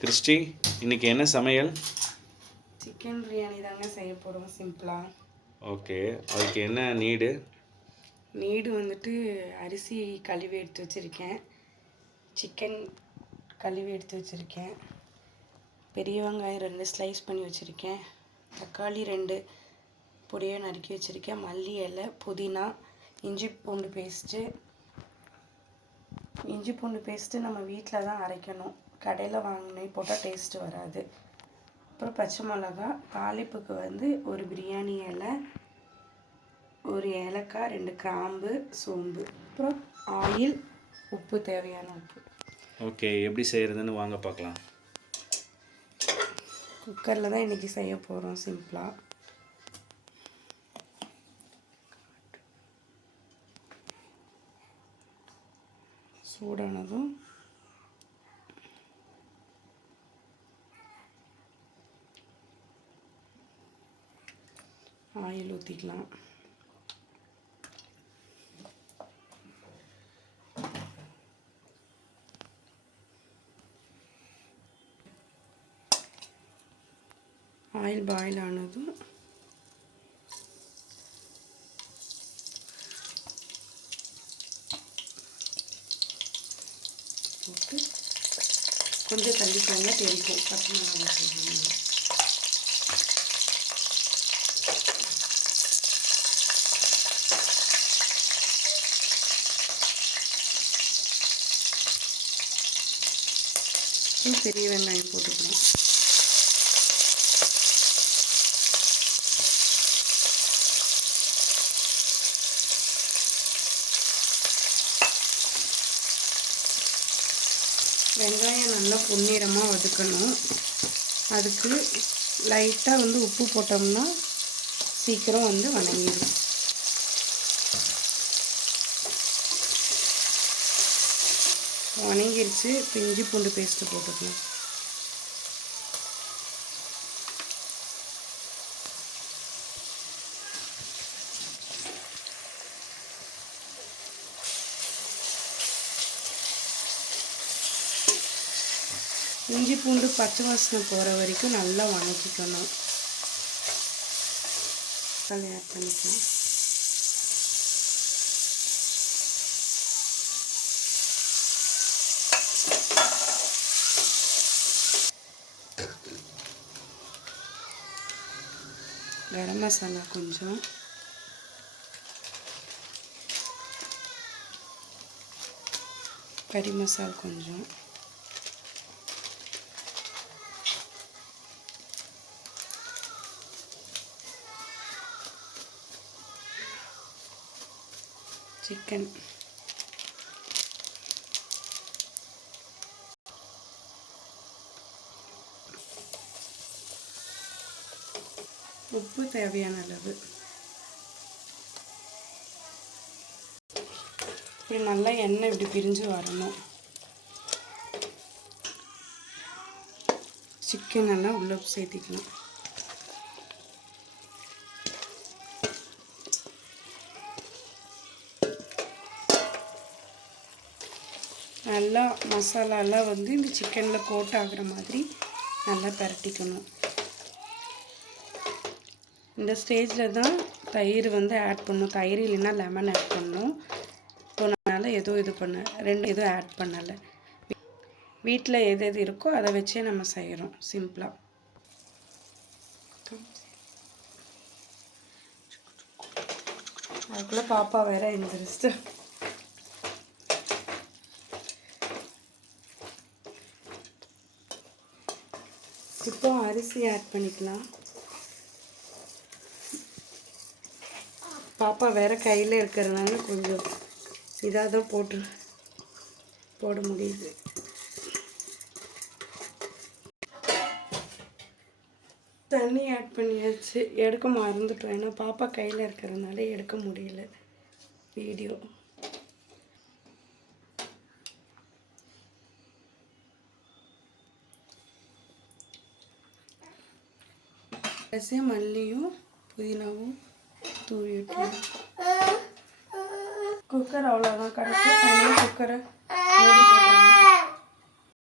Christie, இன்னைக்கு என்ன சமையல்? சிக்கன் பிரியாணி தாங்க செய்ய போகிறோம் சிம்பிளாக. ஓகே, அதுக்கு என்ன நீடு வந்துட்டு அரிசி கழுவி எடுத்து வச்சுருக்கேன், சிக்கன் கழுவி எடுத்து வச்சுருக்கேன், பெரிய வெங்காயம் 2 ஸ்லைஸ் பண்ணி வச்சுருக்கேன், தக்காளி 2 பொடியாக நறுக்கி வச்சுருக்கேன், மல்லி இலை, புதினா, இஞ்சி பூண்டு பேஸ்ட்டு நம்ம வீட்டில் தான் அரைக்கணும், கடையில் வாங்கினே போட்டால் டேஸ்ட்டு வராது. அப்புறம் பச்சை மிளகா, தாளிப்புக்கு வந்து ஒரு பிரியாணி இலை, ஒரு ஏலக்காய், 2 கிராம்பு, சோம்பு, அப்புறம் ஆயில், உப்பு, தேவையான உப்பு. ஓகே, எப்படி செய்கிறதுன்னு வாங்க பார்க்கலாம். குக்கரில் தான் இன்றைக்கி செய்ய போகிறோம் சிம்பிளாக. சூடானதும் ஆயில் ஊற்றிக்கலாம். ஆயில் பாயில் ஆனதும் போட்டு கொஞ்சம் தள்ளிக்கோங்க, தெரிக்கும். பச்சை மிளகாய் போடுங்க. பெரிய வெங்காயம் போட்டுக்கலாம். வெங்காயம் நல்லா பொன்னிறமாக வதக்கணும். அதுக்கு லைட்டாக வந்து உப்பு போட்டோம்னா சீக்கிரம் வந்து வதங்கிடும். வதங்கிருச்சு. இஞ்சி பூண்டு பேஸ்ட்டு போட்டுக்கலாம். இஞ்சி பூண்டு பச்சை வாசனை போகிற வரைக்கும் நல்லா வதக்கிக்கணும். தக்காளி ஆட் பண்ணிக்கலாம். கரம் மசாலா கொஞ்சம், கறி மசாலா கொஞ்சம், சிக்கன், உப்பு தேவையான அளவு. இப்படி நல்லா எண்ணெய் இப்படி பிரிஞ்சு வரணும். சிக்கன் எல்லாம் உள்ளே சேர்த்திக்கணும். நல்லா மசாலாலாம் வந்து இந்த சிக்கனில் கோட் ஆகிற மாதிரி நல்லா பரட்டிக்கணும். இந்த ஸ்டேஜில் தான் தயிர் வந்து ஆட் பண்ணணும். தயிர் இல்லைன்னா லெமன் ஆட் பண்ணணும். இப்போ அதனால் எதுவும் ஆட் பண்ணலை. வீட்டில் எது இருக்கோ அதை வச்சே நம்ம செய்கிறோம் சிம்பிளாக. அதுக்குள்ளே பாப்பா வேற எழுந்திரிச்சு. இப்போ அரிசி ஆட் பண்ணிக்கலாம். பாப்பா வேற கையில் இருக்கிறதுனால கொஞ்சம் இதாக தான் போட முடியுது. தண்ணி ஆட் பண்ணியாச்சு. எடுக்க மறந்துட்டோம், ஏன்னா பாப்பா கையில் இருக்கிறதுனால எடுக்க முடியல வீடியோ. கடைசியாக மல்லியும் புதினாவும் தூவி விட்டுருவோம். குக்கர் அவ்வளோதான். கடைசியாக குக்கரை மூடி போட்டுருவோம்.